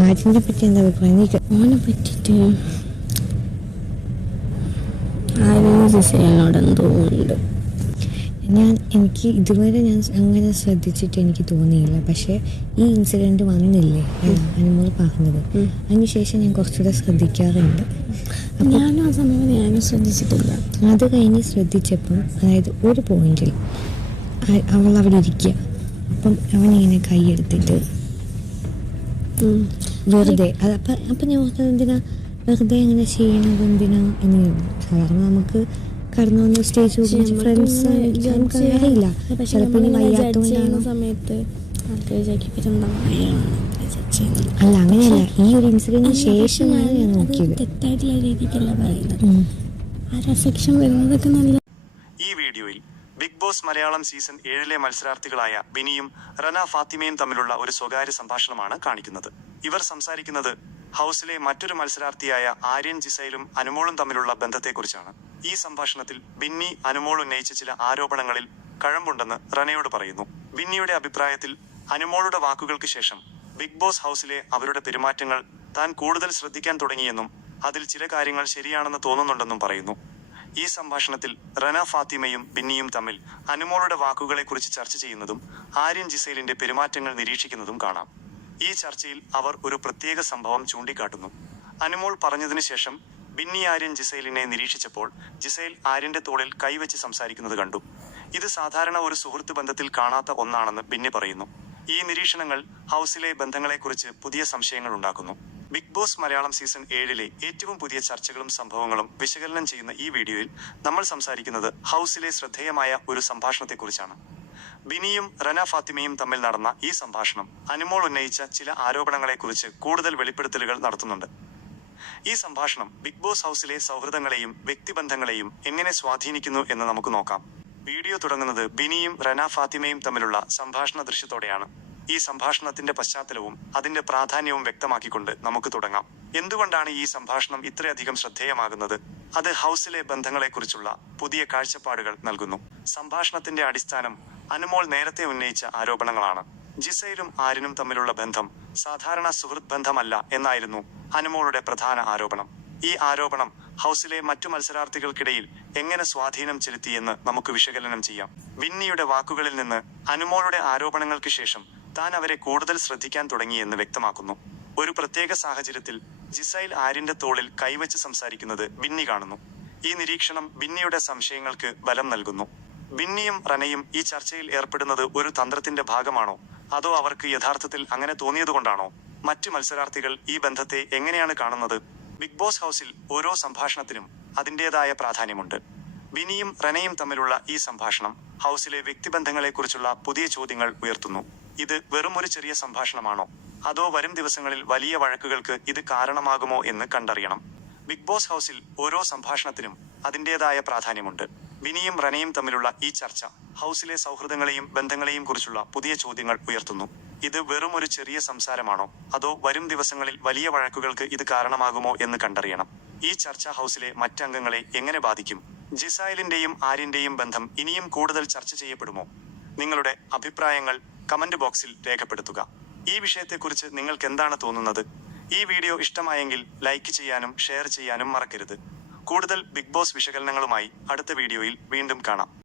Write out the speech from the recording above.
ആര്യനെ പറ്റി എന്താ അഭിപ്രായം എനിക്ക് ഓനെ പറ്റിട്ട് ആരും ജിസേലിനോട് എന്തോ ഉണ്ട് ഞാൻ എനിക്ക് ഇതുവരെ ഞാൻ അങ്ങനെ ശ്രദ്ധിച്ചിട്ട് എനിക്ക് തോന്നിയില്ല. പക്ഷേ ഈ ഇൻസിഡന്റ് വന്നില്ലേ? അനുമോൾ പറഞ്ഞത്. അതിനുശേഷം ഞാൻ കുറച്ചുകൂടെ ശ്രദ്ധിക്കാറുണ്ട്. ഞാനും ആ സമയം ഞാനും ശ്രദ്ധിച്ചിട്ടില്ല. അത് കഴിഞ്ഞ് ശ്രദ്ധിച്ചപ്പം അതായത് ഒരു പോയിന്റിൽ അവൾ അവിടെ ഇരിക്കുക. അപ്പം അവനിങ്ങനെ കൈയെടുത്തിട്ട്. വെറുതെ. അത്. അപ്പം അപ്പം ഞാൻ ഓർത്തത് എന്തിനാ? വെറുതെ അങ്ങനെ ചെയ്യണത് എന്തിനാ? എന്ന് സാധാരണ നമുക്ക് കടന്നു വന്ന സ്റ്റേജ് ഫ്രണ്ട്സ് നമുക്ക് അറിയില്ല. ചിലപ്പോൾ സമയത്ത് ചെയ്യുന്നത്. അല്ല അങ്ങനെയല്ല. ഈ ഒരു ഇൻസിഡന്റിന് ശേഷമാണ് ഞാൻ നോക്കിയത്. തെറ്റായിട്ടുള്ള രീതിക്കല്ല പറയുന്നത്. ആ ഒരു വരുന്നതൊക്കെ നല്ല ഈ വീഡിയോയിൽ ബിഗ് ബോസ് മലയാളം സീസൺ ഏഴിലെ മത്സരാർത്ഥികളായ ബിനിയും റന ഫാത്തിമയും തമ്മിലുള്ള ഒരു സ്വകാര്യ സംഭാഷണമാണ് കാണിക്കുന്നത്. ഇവർ സംസാരിക്കുന്നത് ഹൗസിലെ മറ്റൊരു മത്സരാർത്ഥിയായ ആര്യൻ ജിസൈലും അനുമോളും തമ്മിലുള്ള ബന്ധത്തെക്കുറിച്ചാണ്. ഈ സംഭാഷണത്തിൽ ബിന്നി അനുമോൾ ഉന്നയിച്ച ചില ആരോപണങ്ങളിൽ കഴമ്പുണ്ടെന്ന് റനയോട് പറയുന്നു. ബിന്നിയുടെ അഭിപ്രായത്തിൽ അനുമോളുടെ വാക്കുകൾക്ക് ശേഷം ബിഗ് ബോസ് ഹൗസിലെ അവരുടെ പെരുമാറ്റങ്ങൾ താൻ കൂടുതൽ ശ്രദ്ധിക്കാൻ തുടങ്ങിയെന്നും അതിൽ ചില കാര്യങ്ങൾ ശരിയാണെന്ന് തോന്നുന്നുണ്ടെന്നും പറയുന്നു. ഈ സംഭാഷണത്തിൽ റന ഫാത്തിമയും ബിന്നിയും തമ്മിൽ അനുമോളുടെ വാക്കുകളെക്കുറിച്ച് ചർച്ച ചെയ്യുന്നതും ആര്യൻ ജിസൈലിന്റെ പെരുമാറ്റങ്ങൾ നിരീക്ഷിക്കുന്നതും കാണാം. ഈ ചർച്ചയിൽ അവർ ഒരു പ്രത്യേക സംഭവം ചൂണ്ടിക്കാട്ടുന്നു. അനുമോൾ പറഞ്ഞതിന് ശേഷം ബിന്നി ആര്യൻ ജിസൈലിനെ നിരീക്ഷിച്ചപ്പോൾ ജിസൈൽ ആര്യന്റെ തോളിൽ കൈവച്ച് സംസാരിക്കുന്നത് കണ്ടു. ഇത് സാധാരണ ഒരു സുഹൃത്ത് ബന്ധത്തിൽ കാണാത്ത ഒന്നാണെന്ന് ബിന്നി പറയുന്നു. ഈ നിരീക്ഷണങ്ങൾ ഹൗസിലെ ബന്ധങ്ങളെക്കുറിച്ച് പുതിയ സംശയങ്ങൾ ഉണ്ടാക്കുന്നു. ബിഗ് ബോസ് മലയാളം സീസൺ ഏഴിലെ ഏറ്റവും പുതിയ ചർച്ചകളും സംഭവങ്ങളും വിശകലനം ചെയ്യുന്ന ഈ വീഡിയോയിൽ നമ്മൾ സംസാരിക്കുന്നത് ഹൗസിലെ ശ്രദ്ധേയമായ ഒരു സംഭാഷണത്തെക്കുറിച്ചാണ്. ബിനിയും റന ഫാത്തിമയും തമ്മിൽ നടന്ന ഈ സംഭാഷണം അനുമോൾ ഉന്നയിച്ച ചില ആരോപണങ്ങളെക്കുറിച്ച് കൂടുതൽ വെളിപ്പെടുത്തലുകൾ നടത്തുന്നുണ്ട്. ഈ സംഭാഷണം ബിഗ് ബോസ് ഹൗസിലെ സൗഹൃദങ്ങളെയും വ്യക്തിബന്ധങ്ങളെയും എങ്ങനെ സ്വാധീനിക്കുന്നു എന്ന് നമുക്ക് നോക്കാം. വീഡിയോ തുടങ്ങുന്നത് ബിനിയും റന ഫാത്തിമയും തമ്മിലുള്ള സംഭാഷണ ദൃശ്യത്തോടെയാണ്. ഈ സംഭാഷണത്തിന്റെ പശ്ചാത്തലവും അതിന്റെ പ്രാധാന്യവും വ്യക്തമാക്കിക്കൊണ്ട് നമുക്ക് തുടങ്ങാം. എന്തുകൊണ്ടാണ് ഈ സംഭാഷണം ഇത്രയധികം ശ്രദ്ധേയമാകുന്നത്? അത് ഹൗസിലെ ബന്ധങ്ങളെക്കുറിച്ചുള്ള പുതിയ കാഴ്ചപ്പാടുകൾ നൽകുന്നു. സംഭാഷണത്തിന്റെ അടിസ്ഥാനം അനുമോൾ നേരത്തെ ഉന്നയിച്ച ആരോപണങ്ങളാണ്. ജിസയിലും ആരിനും തമ്മിലുള്ള ബന്ധം സാധാരണ സുഹൃത്ത് ബന്ധമല്ല എന്നായിരുന്നു അനുമോളുടെ പ്രധാന ആരോപണം. ഈ ആരോപണം ഹൗസിലെ മറ്റു മത്സരാർത്ഥികൾക്കിടയിൽ എങ്ങനെ സ്വാധീനം ചെലുത്തിയെന്ന് നമുക്ക് വിശകലനം ചെയ്യാം. വിന്നിയുടെ വാക്കുകളിൽ നിന്ന് അനുമോളുടെ ആരോപണങ്ങൾക്ക് ശേഷം താൻ അവരെ കൂടുതൽ ശ്രദ്ധിക്കാൻ തുടങ്ങിയെന്ന് വ്യക്തമാക്കുന്നു. ഒരു പ്രത്യേക സാഹചര്യത്തിൽ ജിസൈൽ ആര്യന്റെ തോളിൽ കൈവച്ച് സംസാരിക്കുന്നത് ബിന്നി കാണുന്നു. ഈ നിരീക്ഷണം ബിന്നിയുടെ സംശയങ്ങൾക്ക് ബലം നൽകുന്നു. ബിന്നിയും റനയും ഈ ചർച്ചയിൽ ഏർപ്പെടുന്നത് ഒരു തന്ത്രത്തിന്റെ ഭാഗമാണോ? അതോ അവർക്ക് യഥാർത്ഥത്തിൽ അങ്ങനെ തോന്നിയതുകൊണ്ടാണോ മറ്റു മത്സരാർത്ഥികൾ ഈ ബന്ധത്തെ എങ്ങനെയാണ് കാണുന്നത്? ബിഗ് ബോസ് ഹൗസിൽ ഓരോ സംഭാഷണത്തിനും അതിന്റെതായ പ്രാധാന്യമുണ്ട്. ബിനിയും റനയും തമ്മിലുള്ള ഈ സംഭാഷണം ഹൗസിലെ വ്യക്തിബന്ധങ്ങളെക്കുറിച്ചുള്ള പുതിയ ചോദ്യങ്ങൾ ഉയർത്തുന്നു. ഇത് വെറും ഒരു ചെറിയ സംഭാഷണമാണോ? അതോ വരും ദിവസങ്ങളിൽ വലിയ വഴക്കുകൾക്ക് ഇത് കാരണമാകുമോ എന്ന് കണ്ടറിയണം. ബിഗ് ബോസ് ഹൗസിൽ ഓരോ സംഭാഷണത്തിനും അതിന്റെതായ പ്രാധാന്യമുണ്ട്. വിനിയും റനയും തമ്മിലുള്ള ഈ ചർച്ച ഹൗസിലെ സൗഹൃദങ്ങളെയും ബന്ധങ്ങളെയും കുറിച്ചുള്ള പുതിയ ചോദ്യങ്ങൾ ഉയർത്തുന്നു. ഇത് വെറും ഒരു ചെറിയ സംസാരമാണോ? അതോ വരും ദിവസങ്ങളിൽ വലിയ വഴക്കുകൾക്ക് ഇത് കാരണമാകുമോ എന്ന് കണ്ടറിയണം. ഈ ചർച്ച ഹൗസിലെ മറ്റംഗങ്ങളെ എങ്ങനെ ബാധിക്കും? ജിസായിലിന്റെയും ആര്യന്റെയും ബന്ധം ഇനിയും കൂടുതൽ ചർച്ച ചെയ്യപ്പെടുമോ? നിങ്ങളുടെ അഭിപ്രായങ്ങൾ കമന്റ് ബോക്സിൽ രേഖപ്പെടുത്തുക. ഈ വിഷയത്തെക്കുറിച്ച് നിങ്ങൾക്ക് എന്താണ് തോന്നുന്നത്? ഈ വീഡിയോ ഇഷ്ടമായെങ്കിൽ ലൈക്ക് ചെയ്യാനും ഷെയർ ചെയ്യാനും മറക്കരുത്. കൂടുതൽ ബിഗ് ബോസ് വിശകലനങ്ങളുമായി അടുത്ത വീഡിയോയിൽ വീണ്ടും കാണാം.